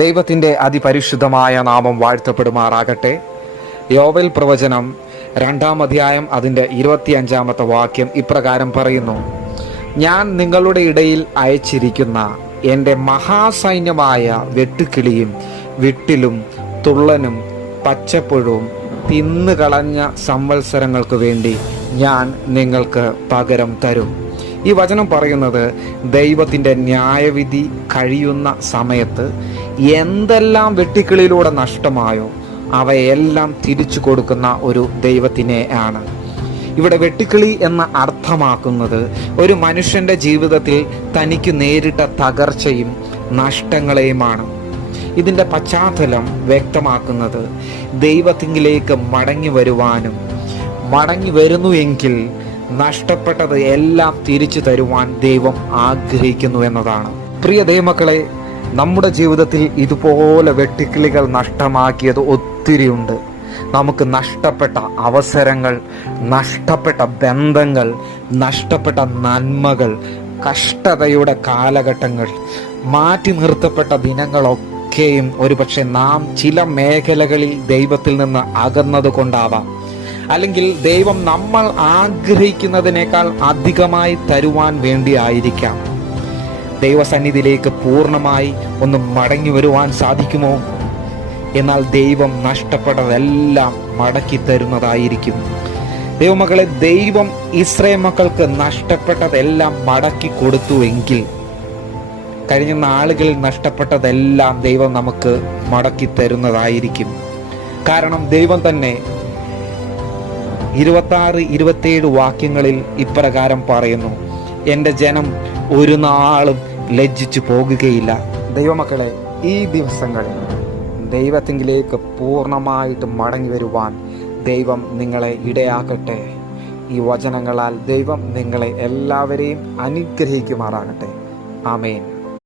ദൈവത്തിൻ്റെ അതിപരിശുദ്ധമായ നാമം വാഴ്ത്തപ്പെടുമാറാകട്ടെ. യോവേൽ പ്രവചനം 2-ാം അധ്യായം അതിൻ്റെ 25-ാമത്തെ വാക്യം ഇപ്രകാരം പറയുന്നു: ഞാൻ നിങ്ങളുടെ ഇടയിൽ അയച്ചിരിക്കുന്ന എൻ്റെ മഹാസൈന്യമായ വെട്ടുക്കിളിയും വിട്ടിലും തുള്ളനും പച്ചപ്പുഴവും തിന്നുകളഞ്ഞ സംവത്സരങ്ങൾക്ക് വേണ്ടി ഞാൻ നിങ്ങൾക്ക് പകരം തരും. ഈ വചനം പറയുന്നത് ദൈവത്തിൻ്റെ ന്യായവിധി കഴിയുന്ന സമയത്ത് എന്തെല്ലാം വെട്ടുക്കിളിയിലൂടെ നഷ്ടമായോ അവയെല്ലാം തിരിച്ചു കൊടുക്കുന്ന ഒരു ദൈവത്തിനെ ആണ്. ഇവിടെ വെട്ടുക്കിളി എന്ന് അർത്ഥമാക്കുന്നത് ഒരു മനുഷ്യൻ്റെ ജീവിതത്തിൽ തനിക്ക് നേരിട്ട തകർച്ചയും നഷ്ടങ്ങളെയുമാണ്. ഇതിൻ്റെ പശ്ചാത്തലം വ്യക്തമാക്കുന്നത് ദൈവത്തിങ്കിലേക്ക് മടങ്ങി വരുവാനും മടങ്ങി വരുന്നു എങ്കിൽ നഷ്ടപ്പെട്ടത് എല്ലാം തിരിച്ചു തരുവാൻ ദൈവം ആഗ്രഹിക്കുന്നു എന്നതാണ്. പ്രിയ ദൈവമക്കളെ, നമ്മുടെ ജീവിതത്തിൽ ഇതുപോലെ വെട്ടുക്കിളികൾ നഷ്ടമാക്കിയത് ഒത്തിരിയുണ്ട്. നമുക്ക് നഷ്ടപ്പെട്ട അവസരങ്ങൾ, നഷ്ടപ്പെട്ട ബന്ധങ്ങൾ, നഷ്ടപ്പെട്ട നന്മകൾ, കഷ്ടതയുടെ കാലഘട്ടങ്ങൾ, മാറ്റി നിർത്തപ്പെട്ട ദിനങ്ങളൊക്കെയും ഒരുപക്ഷെ നാം ചില മേഖലകളിൽ ദൈവത്തിൽ നിന്ന് അകന്നത് കൊണ്ടാവാം. അല്ലെങ്കിൽ ദൈവം നമ്മൾ ആഗ്രഹിക്കുന്നതിനേക്കാൾ അധികമായി തരുവാൻ വേണ്ടി ആയിരിക്കാം. ദൈവസന്നിധിയിലേക്ക് പൂർണ്ണമായി ഒന്ന് മടങ്ങി വരുവാൻ സാധിക്കുമോ? എന്നാൽ ദൈവം നഷ്ടപ്പെട്ടതെല്ലാം മടക്കി തരുന്നതായിരിക്കും. ദൈവമക്കളെ, ദൈവം ഇസ്രായേൽ മക്കൾക്ക് നഷ്ടപ്പെട്ടതെല്ലാം മടക്കി കൊടുത്തുവെങ്കിൽ കഴിഞ്ഞ നാളുകളിൽ നഷ്ടപ്പെട്ടതെല്ലാം ദൈവം നമുക്ക് മടക്കി തരുന്നതായിരിക്കും. കാരണം ദൈവം തന്നെ 26-27 വാക്യങ്ങളിൽ ഇപ്രകാരം പറയുന്നു: എൻ്റെ ജനം ഒരു നാളും ലജ്ജിച്ചു പോകുകയില്ല. ദൈവമക്കളെ, ഈ ദിവസങ്ങളിൽ ദൈവത്തിങ്കിലേക്ക് പൂർണ്ണമായിട്ട് മടങ്ങി വരുവാൻ ദൈവം നിങ്ങളെ ഇടയാക്കട്ടെ. ഈ വചനങ്ങളാൽ ദൈവം നിങ്ങളെ എല്ലാവരെയും അനുഗ്രഹിക്കുമാറാകട്ടെ. ആമേൻ.